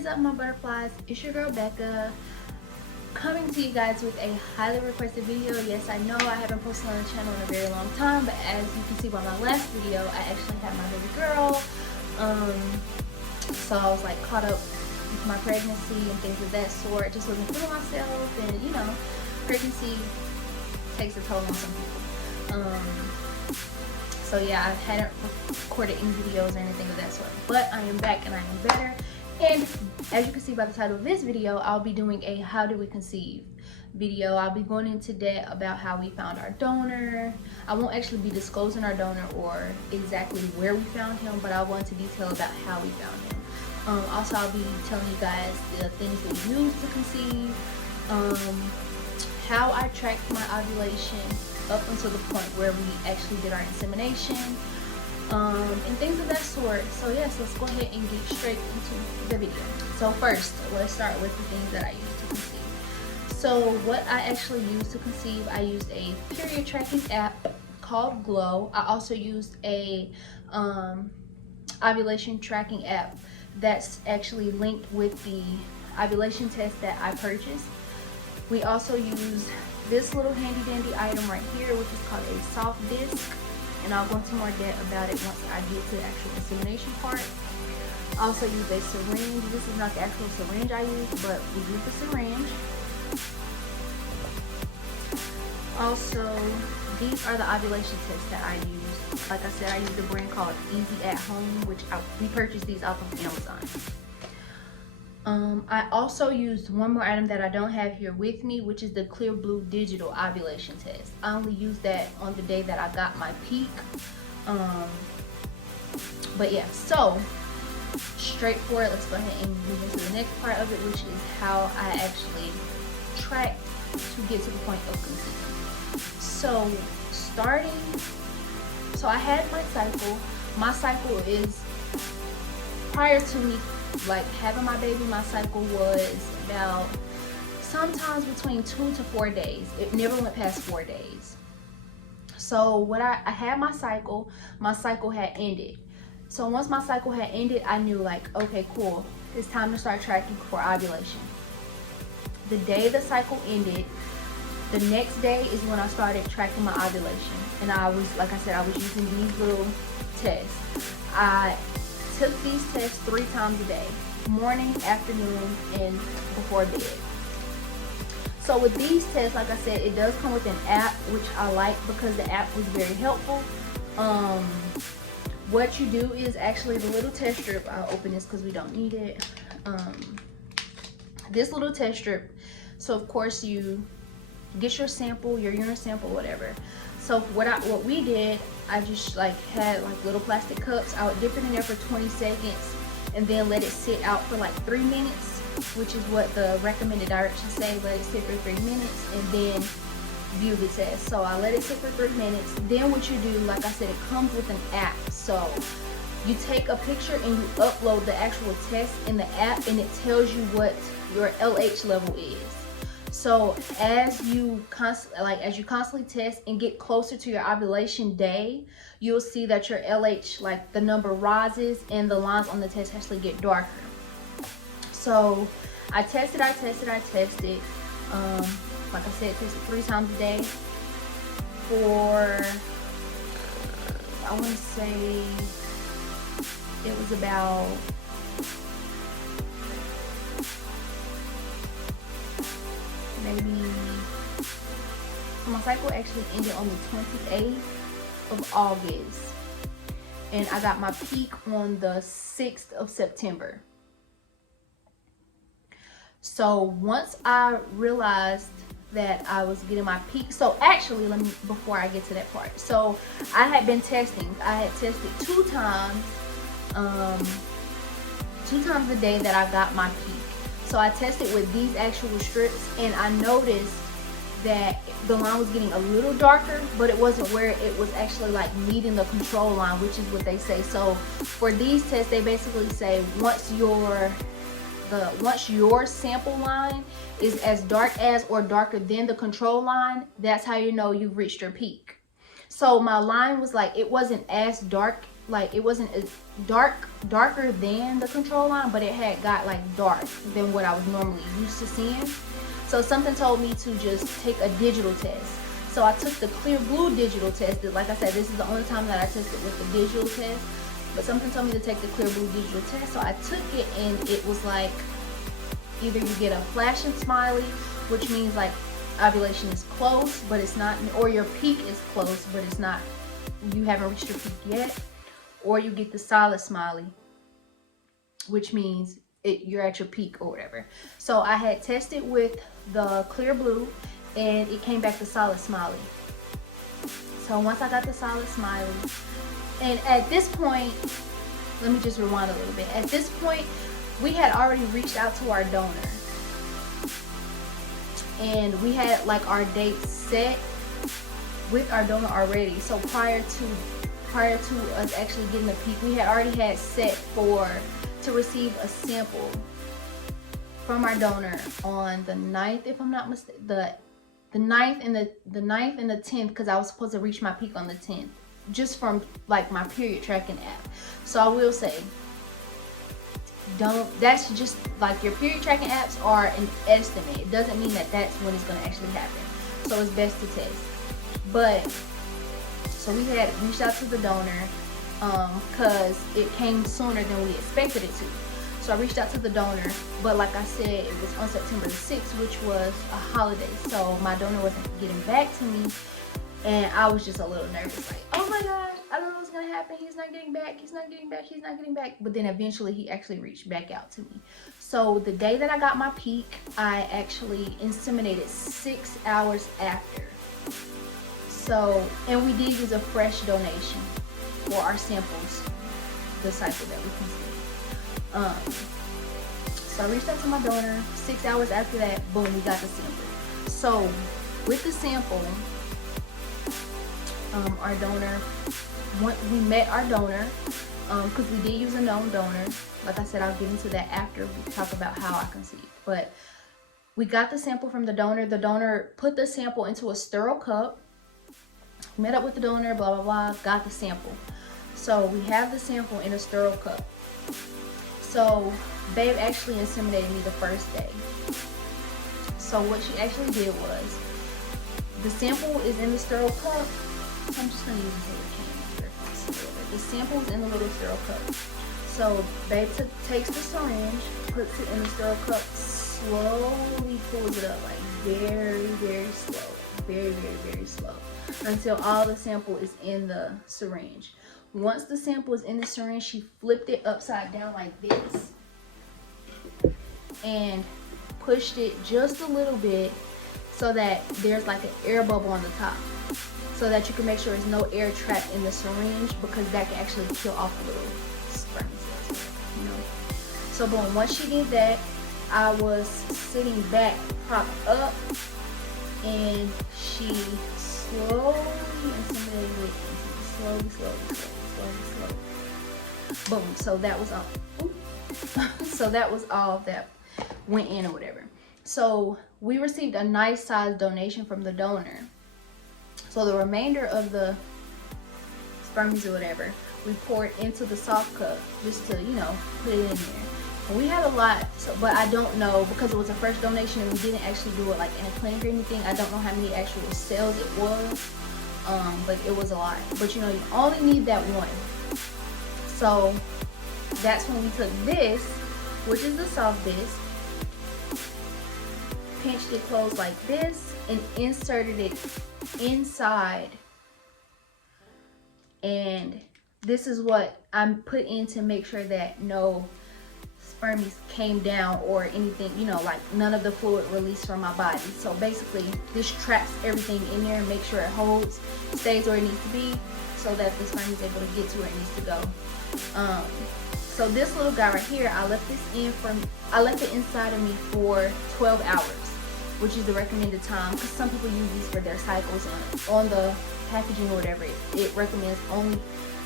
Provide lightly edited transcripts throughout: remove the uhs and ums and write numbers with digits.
is up, my butterflies? It's your girl Becca, coming to you guys with a highly requested video. Yes, I know I haven't posted on the channel in a very long time, but as you can see by my last video, I actually had my baby girl. So I was like caught up with my pregnancy and things of that sort. Just wasn't feeling myself, and you know, pregnancy takes a toll on some people. So yeah, I hadn't recorded any videos or anything of that sort, but I am back and I am better. And as you can see by the title of this video, I'll be doing a how do we conceive video. I'll be going into depth about how we found our donor. I won't actually be disclosing our donor or exactly where we found him, but I want to detail about how we found him. Also, I'll be telling you guys the things that we use to conceive, how I tracked my ovulation up until the point where we actually did our insemination, and things of that sort. So yes, let's go ahead and get straight into the video. So first, let's start with the things that I use to conceive. So what I actually used to conceive, I used a period tracking app called Glow. I also used a ovulation tracking app that's actually linked with the ovulation test that I purchased. We also used this little handy dandy item right here, which is called a soft disc, and I'll go into more depth about it once I get to the actual insemination part. I also use a syringe. This is not the actual syringe I use, but we use the syringe. Also, these are the ovulation tests that I use. Like I said, I use the brand called Easy at Home, which we purchased these off of Amazon. I also used one more item that I don't have here with me, which is the Clear Blue Digital Ovulation Test. I only used that on the day that I got my peak. But yeah, so straightforward. Let's go ahead and move into the next part of it, which is how I actually tracked to get to the point of conceiving. So so I had my cycle. My cycle is, prior to me like having my baby, my cycle was about sometimes between 2 to 4 days. It never went past 4 days. So when I had my cycle had ended. So once my cycle had ended, I knew like, okay, cool, it's time to start tracking for ovulation. The day the cycle ended, the next day is when I started tracking my ovulation. And I was, like I said, I was using these little tests. I took these tests 3 times a day, morning, afternoon, and before bed. So with these tests, like I said, it does come with an app, which I like because the app was very helpful. What you do is actually the little test strip, I'll open this because we don't need it. This little test strip, so of course you get your sample, your urine sample, whatever. So what we did, I just like had like little plastic cups. I would dip it in there for 20 seconds and then let it sit out for like 3 minutes, which is what the recommended directions say. Let it sit for 3 minutes and then view the test. So I let it sit for 3 minutes. Then what you do, like I said, it comes with an app. So you take a picture and you upload the actual test in the app, and it tells you what your LH level is. So as you constantly test and get closer to your ovulation day, you'll see that your LH, like the number rises and the lines on the test actually get darker. So I tested. Like I said, tested 3 times a day for, I want to say it was about maybe, so my cycle actually ended on the 28th of August, and I got my peak on the 6th of September. So once I realized that I was getting my peak, so actually before I get to that part, so I had been testing. I had tested 2 times, 2 times a day that I got my peak. So I tested with these actual strips, and I noticed that the line was getting a little darker, but it wasn't where it was actually like meeting the control line, which is what they say. So for these tests, they basically say once your sample line is as dark as or darker than the control line, that's how you know you've reached your peak. So my line was like, it wasn't as dark like, it wasn't as darker than the control line, but it had got like dark than what I was normally used to seeing. So something told me to just take a digital test. So I took the clear blue digital test. Like I said, this is the only time that I tested with the digital test, but something told me to take the clear blue digital test. So I took it, and it was like, either you get a flashing smiley, which means like ovulation is close, but it's not, or your peak is close, but it's not, you haven't reached your peak yet, or you get the solid smiley, which means you're at your peak or whatever. So I had tested with the clear blue, and it came back the solid smiley. So once I got the solid smiley, and at this point, let me just rewind a little bit. At this point, we had already reached out to our donor, and we had like our date set with our donor already. So prior to us actually getting the peak, we had already had set to receive a sample from our donor on the 9th, if I'm not mistaken, the 9th and the 9th and the 10th, because I was supposed to reach my peak on the 10th, just from like my period tracking app. So I will say, that's just like, your period tracking apps are an estimate. It doesn't mean that that's when it's going to actually happen. So it's best to test. But so we had reached out to the donor because it came sooner than we expected it to. So I reached out to the donor, but like I said, it was on September the 6th, which was a holiday. So my donor wasn't getting back to me, and I was just a little nervous, like, oh my God, I don't know what's gonna happen. He's not getting back. He's not getting back. He's not getting back. But then eventually he actually reached back out to me. So the day that I got my peak, I actually inseminated 6 hours after. So, and we did use a fresh donation for our samples, the cycle that we considered. So I reached out to my donor. 6 hours after that, boom, we got the sample. So with the sample, our donor, we met our donor, because we did use a known donor. Like I said, I'll get into that after we talk about how I conceived. But we got the sample from the donor. The donor put the sample into a sterile cup, met up with the donor, blah, blah, blah, got the sample. So we have the sample in a sterile cup. So babe actually inseminated me the first day. So what she actually did was, the sample is in the sterile cup. I'm just gonna use this little can. The sample is in the little sterile cup. So babe takes the syringe, puts it in the sterile cup, slowly pulls it up, like very, very slow, very, very, very slow, until all the sample is in the syringe. Once the sample is in the syringe, she flipped it upside down like this and pushed it just a little bit so that there's like an air bubble on the top, so that you can make sure there's no air trapped in the syringe, because that can actually kill off the little sperm cells, you know. So boom, once she did that, I was sitting back, propped up, and she slowly inseminated it, slowly. Boom. So that was all. So that was all that went in or whatever. So we received a nice size donation from the donor. So the remainder of the spermies or whatever, we poured into the soft cup just to, you know, put it in there. And we had a lot, so, but I don't know, because it was a fresh donation and we didn't actually do it like in a clinic or anything. I don't know how many actual cells it was. But it was a lot. But you know, you only need that one. So that's when we took this, which is the soft disc, pinched it closed like this, and inserted it inside. And this is what I'm put in to make sure that no spermies came down or anything, you know, like none of the fluid released from my body. So basically this traps everything in there and makes sure it holds, stays where it needs to be, so that the sperm is able to get to where it needs to go. So this little guy right here, I left it inside of me for 12 hours, which is the recommended time, because some people use these for their cycles, and on the packaging or whatever, it recommends only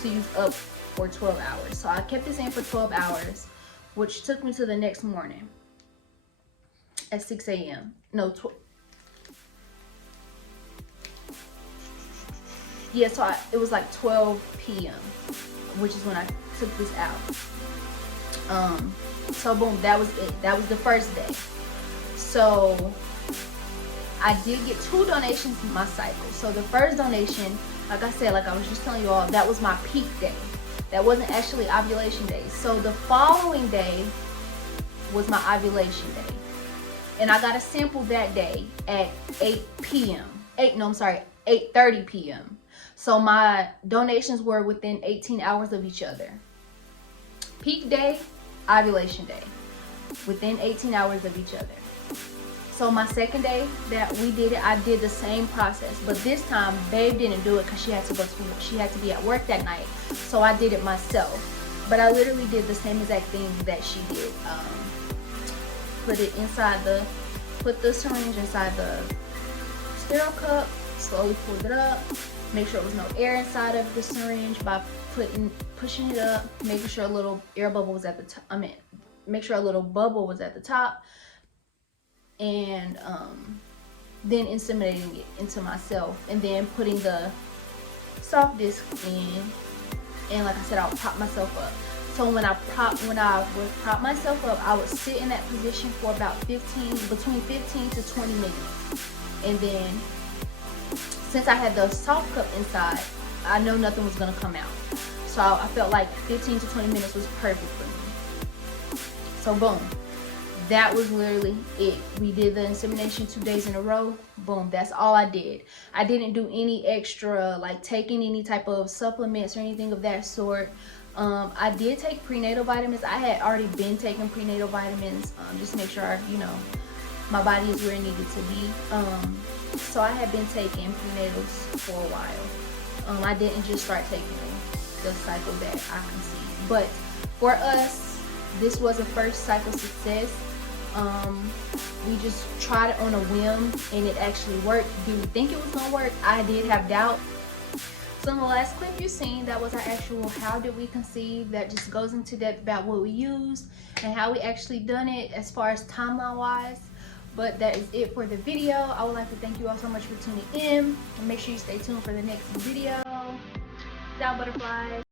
to use up for 12 hours. So I kept this in for 12 hours, which took me to the next morning at 6 a.m. No, yeah, so it was like 12 p.m. which is when I took this out. So boom, that was it. That was the first day. So I did get 2 donations in my cycle. So the first donation, like I said, like I was just telling you all, that was my peak day. That wasn't actually ovulation day. So the following day was my ovulation day. And I got a sample that day at 8 p.m. 8:30 p.m. So my donations were within 18 hours of each other. Peak day, ovulation day, within 18 hours of each other. So my second day that we did it, I did the same process, but this time Babe didn't do it because she had to be at work that night. So I did it myself. But I literally did the same exact thing that she did. Put the syringe inside the sterile cup, slowly pulled it up, make sure there was no air inside of the syringe by pushing it up, making sure a little air bubble was at the top. Make sure a little bubble was at the top, and then inseminating it into myself, and then putting the soft disc in. And like I said, I would prop myself up. So when I would prop myself up, I would sit in that position for about between 15 to 20 minutes. And then since I had the soft cup inside, I know nothing was gonna come out. So I felt like 15 to 20 minutes was perfect for me. So boom, that was literally it. We did the insemination 2 days in a row. Boom, that's all I did. I didn't do any extra, like taking any type of supplements or anything of that sort. I did take prenatal vitamins. I had already been taking prenatal vitamins, just to make sure, you know, my body is where it needed to be. So I had been taking prenatals for a while. I didn't just start taking them the cycle that I conceived. But for us, this was a first cycle success. We just tried it on a whim and it actually worked. Do we think it was gonna work? I did have doubt. So in the last clip you seen, that was our actual how did we conceive. That just goes into depth about what we used and how we actually done it as far as timeline wise. But that is it for the video. I would like to thank you all so much for tuning in, and make sure you stay tuned for the next video. Ciao, butterflies.